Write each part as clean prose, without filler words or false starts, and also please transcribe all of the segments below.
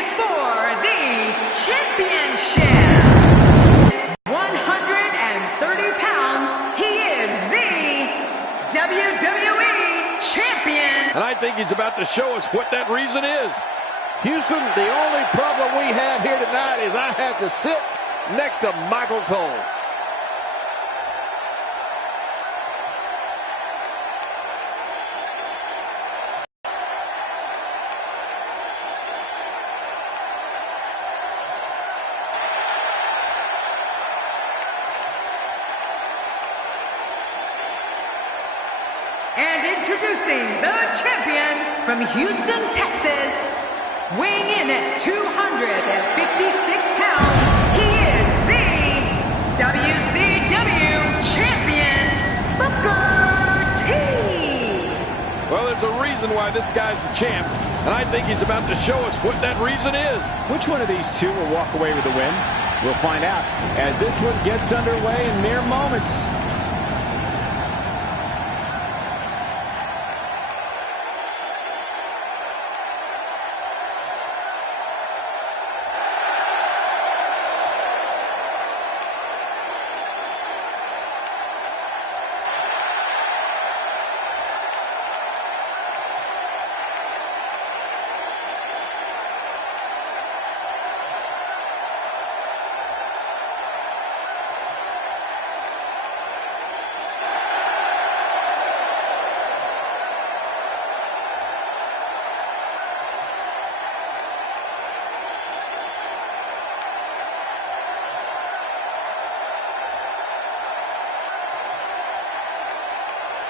is for the championship. 130 pounds, he is the WWE champion. And I think he's about to show us what that reason is. Houston, the only problem we have here tonight is I have to sit next to Michael Cole. And introducing the champion from Houston, Texas, weighing in at 256 pounds, he is the WCW champion, Booker T. Well, there's a reason why this guy's the champ, and I think he's about to show us what that reason is. Which one of these two will walk away with the win? We'll find out as this one gets underway in mere moments.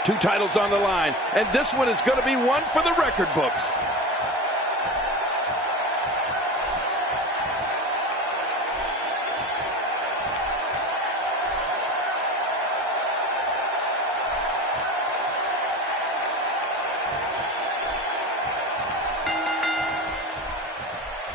Two titles on the line, and this one is going to be one for the record books.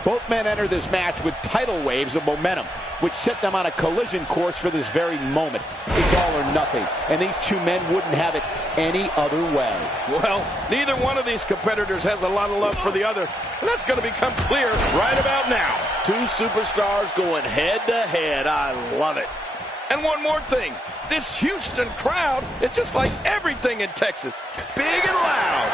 Both men enter this match with tidal waves of momentum, which set them on a collision course for this very moment. It's all or nothing, and these two men wouldn't have it any other way. Well, neither one of these competitors has a lot of love for the other, and that's going to become clear right about now. Two superstars going head-to-head. I love it. And one more thing, this Houston crowd is just like everything in Texas, big and loud.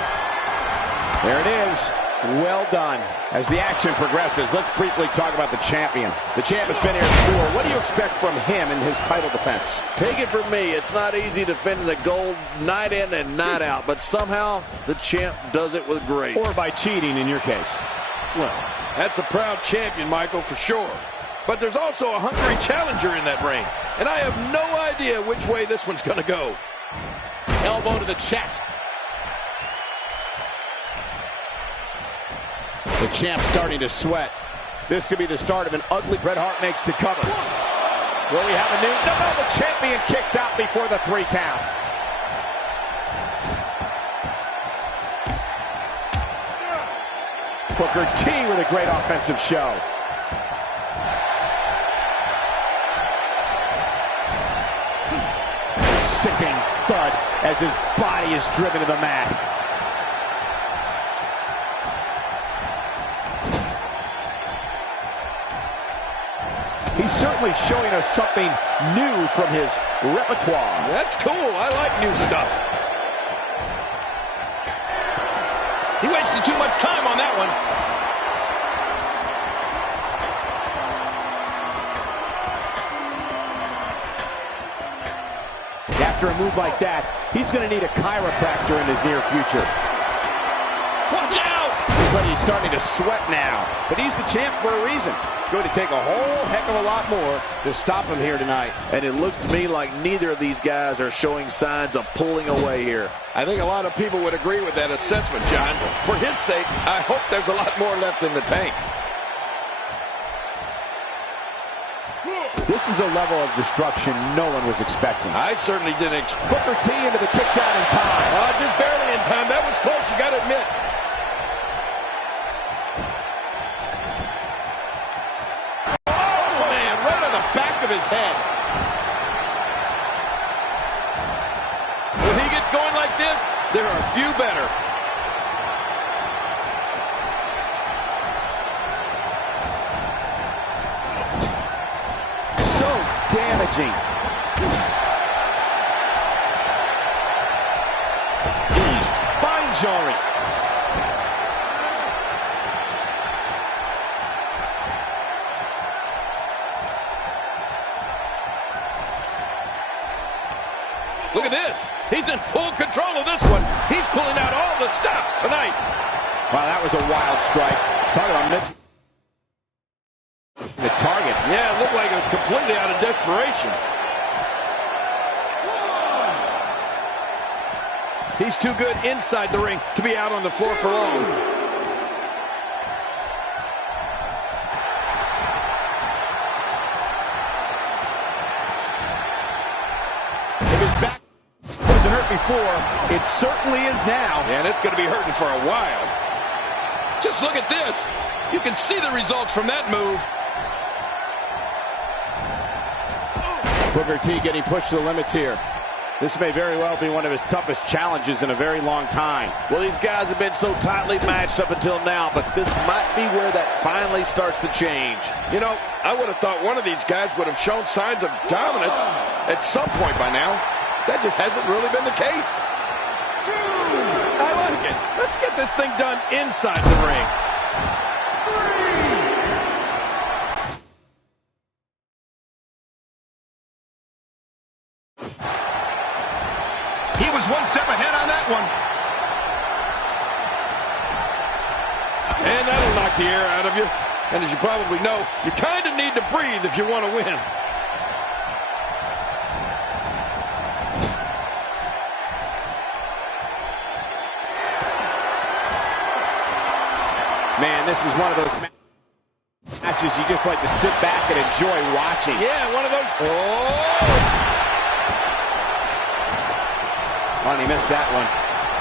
There it is. Well done. As the action progresses, let's briefly talk about the champion. The champ has been here before. What do you expect from him in his title defense? Take it from me, it's not easy defending the gold night in and night out, but somehow the champ does it with grace. Or by cheating in your case. Well, that's a proud champion, Michael, for sure. But there's also a hungry challenger in that ring, and I have no idea which way this one's going to go. Elbow to the chest. The champ's starting to sweat. This could be the start of an ugly. Bret Hart makes the cover. Will we have a new? No, the champion kicks out before the 3 count. Booker T with a great offensive show. Sickening thud as his body is driven to the mat. He's certainly showing us something new from his repertoire. That's cool. I like new stuff. He wasted too much time on that one. After a move like that, he's going to need a chiropractor in his near future. Watch out! Looks like he's starting to sweat now. But he's the champ for a reason. It's going to take a whole heck of a lot more to stop him here tonight. And it looks to me like neither of these guys are showing signs of pulling away here. I think a lot of people would agree with that assessment, John. For his sake, I hope there's a lot more left in the tank. This is a level of destruction no one was expecting. I certainly didn't expect. Booker T into the kicks out in time. Just barely in time. That was close, you got to admit. Of his head. When he gets going like this, there are a few better. damaging. Spine-jarring. Look at this. He's in full control of this one. He's pulling out all the stops tonight. Wow, that was a wild strike. Talk about missing the target. Yeah, it looked like it was completely out of desperation. He's too good inside the ring to be out on the floor for long. If his back wasn't hurt before, it certainly is now. And it's going to be hurting for a while. Just look at this. You can see the results from that move. Booker T getting pushed to the limits here. This may very well be one of his toughest challenges in a very long time. Well, these guys have been so tightly matched up until now, but this might be where that finally starts to change. You know, I would have thought one of these guys would have shown signs of dominance at some point by now. That just hasn't really been the case. I like it. Let's get this thing done inside the ring. He was one step ahead on that one. And that'll knock the air out of you. And as you probably know, you kind of need to breathe if you want to win. Man, this is one of those matches you just like to sit back and enjoy watching. Yeah, one of those. Oh! Oh, and he missed that one.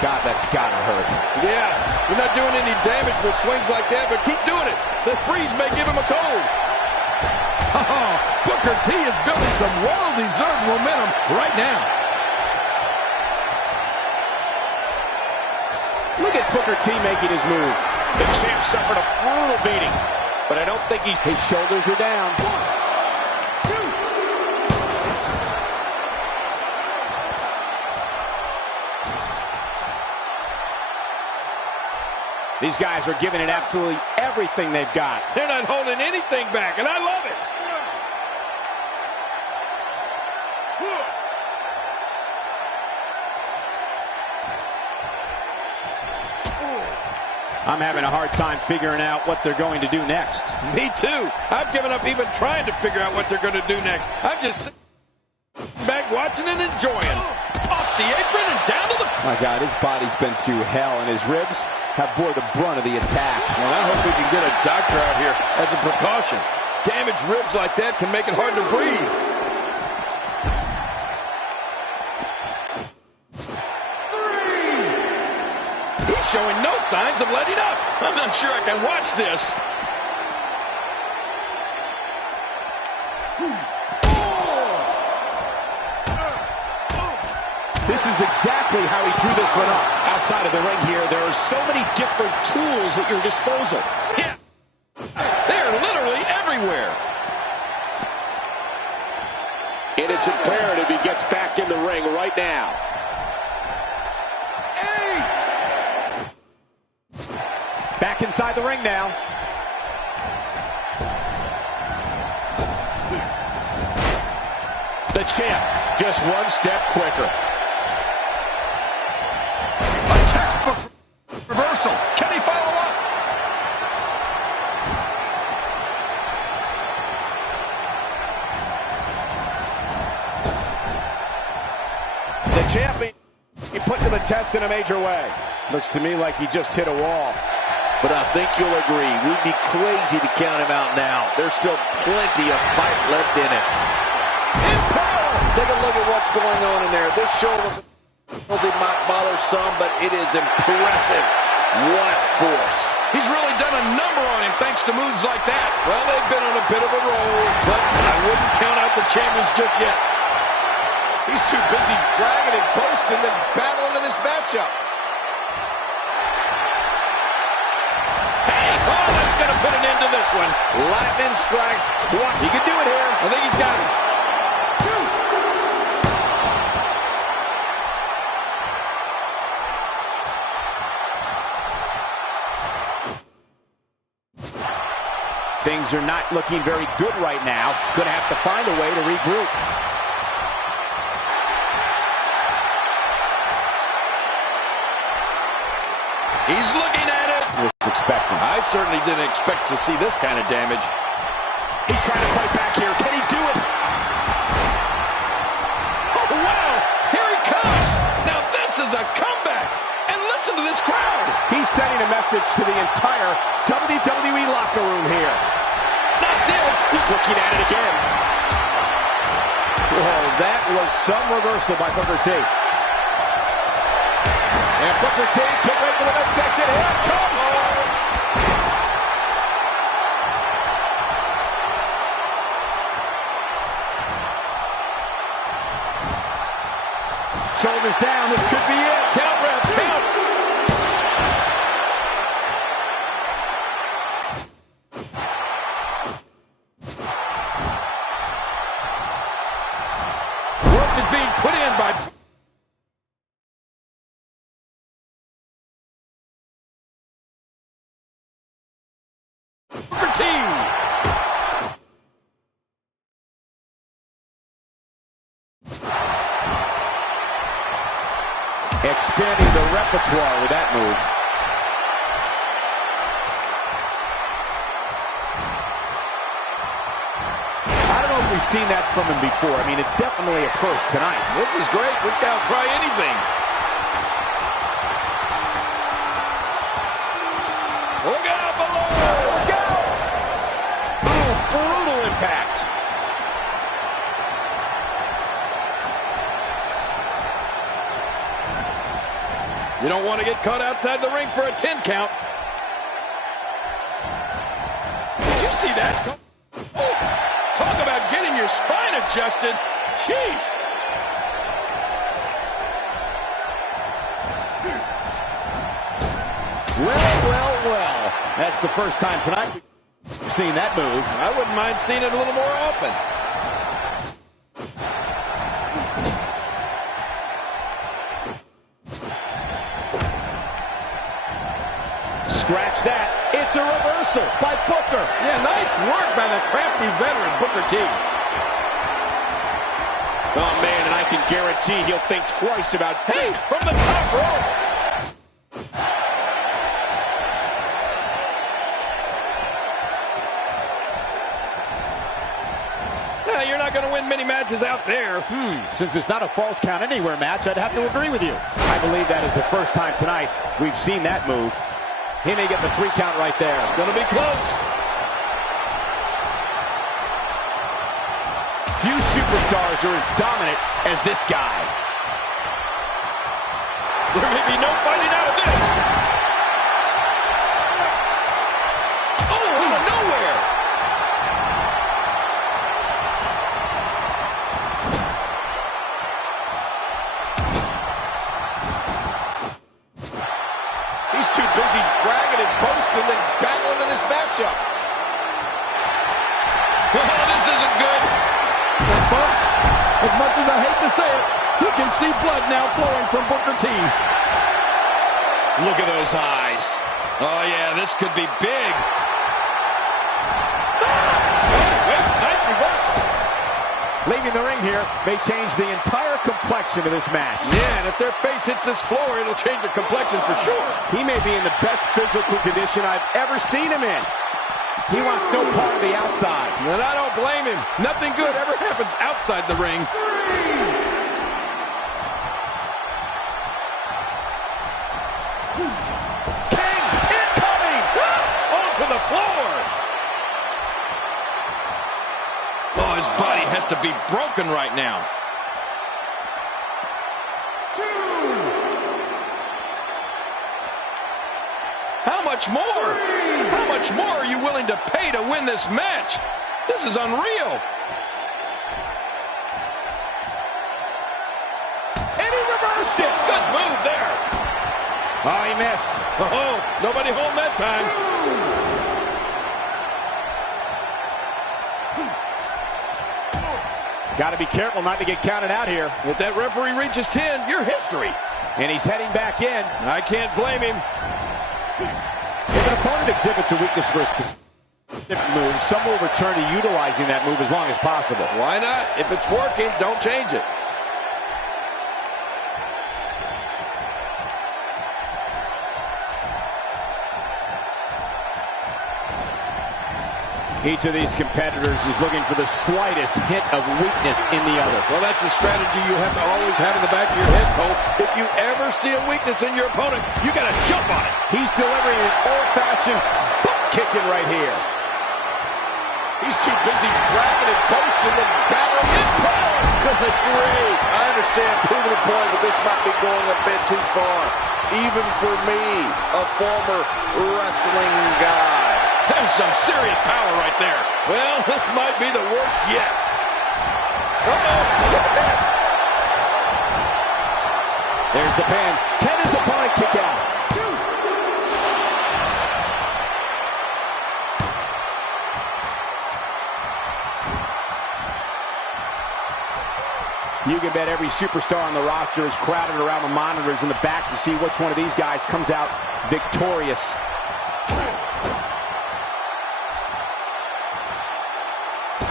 God, that's gotta hurt. Yeah, you're not doing any damage with swings like that, but keep doing it. The breeze may give him a cold. Oh, Booker T is building some well-deserved momentum right now. Look at Booker T making his move. The champ suffered a brutal beating, but I don't think he's... His shoulders are down. These guys are giving it absolutely everything they've got. They're not holding anything back, and I love it. I'm having a hard time figuring out what they're going to do next. Me too. I've given up even trying to figure out what they're going to do next. I'm just sitting back watching and enjoying. Off the apron and down to the... My God, his body's been through hell, and his ribs have bore the brunt of the attack. Well, I hope we can get a doctor out here as a precaution. Damaged ribs like that can make it hard to breathe. He's showing no signs of letting up. I'm not sure I can watch this. This is exactly how he drew this one up. Outside of the ring here, there are so many different tools at your disposal. Yeah, they're literally everywhere. And it's imperative he gets back in the ring right now. 8. Back inside the ring now. The champ just one step quicker. A textbook reversal. Can he follow up? The champion he put to the test in a major way. Looks to me like he just hit a wall. But I think you'll agree, we'd be crazy to count him out now. There's still plenty of fight left in it. Take a look at what's going on in there. This shoulder might bother some, but it is impressive. What force. He's really done a number on him thanks to moves like that. Well, they've been on a bit of a roll, but I wouldn't count out the champions just yet. He's too busy bragging and boasting than battling in this matchup. Hey, oh, that's going to put an end to this one. Lightning strikes twice. He can do it here. I think he's got him. Things are not looking very good right now. Going to have to find a way to regroup. He's looking at it. Was expecting. I certainly didn't expect to see this kind of damage. He's trying to fight back here. Can he do it? Oh, wow. Here he comes. Now this is a comeback. And listen to this crowd. He's sending a message to the entire WWE locker room here. Not this. He's looking at it again. Oh, that was some reversal by Booker T. And Booker T can't wait for the midsection. Here it comes. Shoulders down. This could be it. Count, ref, count. Work is being put in by... Booker T. Expanding the repertoire with that move. I don't know if we've seen that from him before. I mean, it's definitely a first tonight. This is great. This guy will try anything. Look out below. Look out! Ooh, brutal impact. You don't want to get caught outside the ring for a 10 count. Did you see that? Oh, talk about getting your spine adjusted. Jeez. Well. That's the first time tonight we've seen that move. I wouldn't mind seeing it a little more often. Scratch that. It's a reversal by Booker. Yeah, nice work by the crafty veteran, Booker T. Oh, man, and I can guarantee he'll think twice about... Hey, from the top rope. You're not going to win many matches out there. Since it's not a false count anywhere match, I'd have to agree with you. I believe that is the first time tonight we've seen that move. He may get the 3 count right there. Gonna be close. Few superstars are as dominant as this guy. There may be no fighting out of this. Oh, out of nowhere. He's too busy bragging and boasting than battling in this matchup. Oh, this isn't good. And folks, as much as I hate to say it, you can see blood now flowing from Booker T. Look at those eyes. Oh, yeah, this could be big. Oh, wait, nice reversal. Leaving the ring here may change the entire complexion of this match. Yeah, and if their face hits this floor, it'll change the complexion for sure. He may be in the best physical condition I've ever seen him in. He wants no part of the outside. And I don't blame him. Nothing good ever happens outside the ring. King incoming! Onto the floor. Oh, his body has to be broken right now. How much more? How much more are you willing to pay to win this match? This is unreal. And he reversed it! Good move there. Oh, he missed. Oh, nobody home that time. Got to be careful not to get counted out here. If that referee reaches 10, you're history. And he's heading back in. I can't blame him. If an opponent exhibits a weakness for a specific move, some will return to utilizing that move as long as possible. Why not? If it's working, don't change it. Each of these competitors is looking for the slightest hint of weakness in the other. Well, that's a strategy you have to always have in the back of your head, Cole. If you ever see a weakness in your opponent, you got to jump on it. He's delivering an old-fashioned butt kicking right here. He's too busy bragging and boasting than battling in power. Good grief. I understand proving a point, but this might be going a bit too far. Even for me, a former wrestling guy. There's some serious power right there. Well, this might be the worst yet. Uh-oh, look at this. There's the pin. Can his opponent kick out? You can bet every superstar on the roster is crowded around the monitors in the back to see which one of these guys comes out victorious.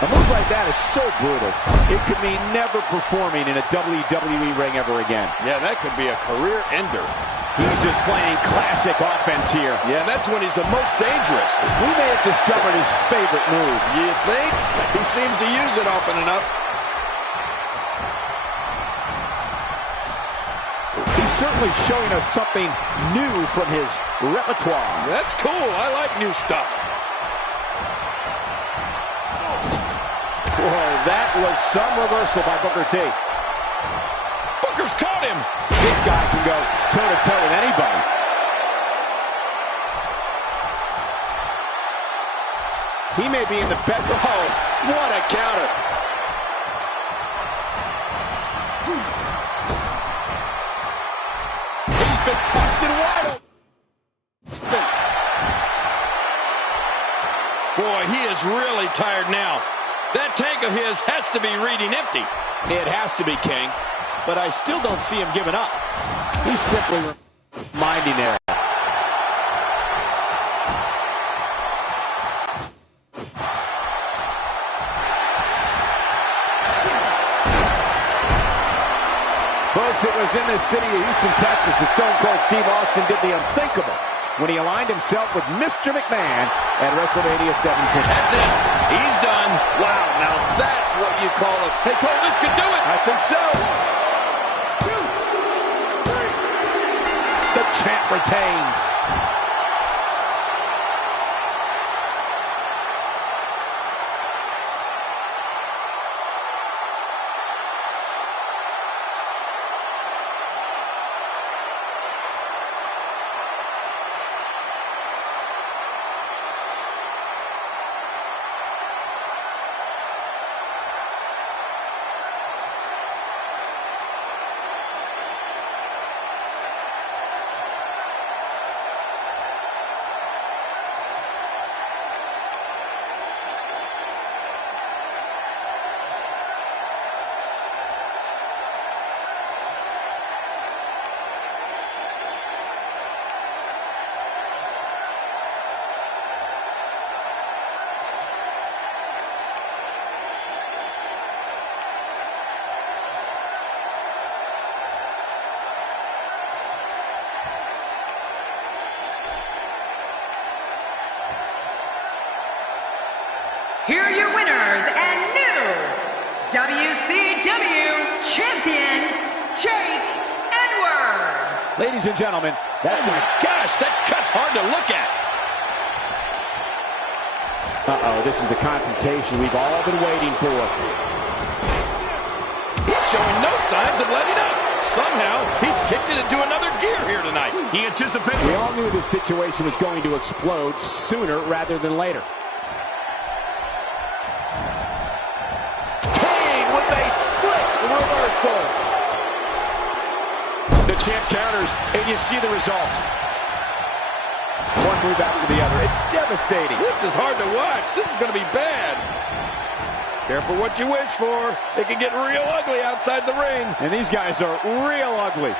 A move like that is so brutal, it could mean never performing in a WWE ring ever again. Yeah, that could be a career ender. He's displaying classic offense here. Yeah, that's when he's the most dangerous. We may have discovered his favorite move. You think? He seems to use it often enough. He's certainly showing us something new from his repertoire. That's cool. I like new stuff. Boy, that was some reversal by Booker T. Booker's caught him. This guy can go toe-to-toe with anybody. He may be in the best. Oh, what a counter. He's been busted wide open. Boy, he is really tired now. That tank of his has to be reading empty. It has to be, King. But I still don't see him giving up. He's simply reminding there. Folks, it was in the city of Houston, Texas, that Stone Cold Steve Austin did the unthinkable when he aligned himself with Mr. McMahon at WrestleMania 17. That's it. He's done. Wow, now that's what you call a... Hey, Cole, this could do it. I think so. 2, 3. The champ retains. Here are your winners and new WCW Champion, Jake Edwards. Ladies and gentlemen, that's Oh my gosh, that cut's hard to look at. Uh-oh, this is the confrontation we've all been waiting for. He's showing no signs of letting up. Somehow, he's kicked it into another gear here tonight. He anticipated. We all knew this situation was going to explode sooner rather than later. Reversal. The champ counters, and you see the result. One move after the other. It's devastating. This is hard to watch. This is going to be bad. Careful what you wish for. It can get real ugly outside the ring. And these guys are real ugly.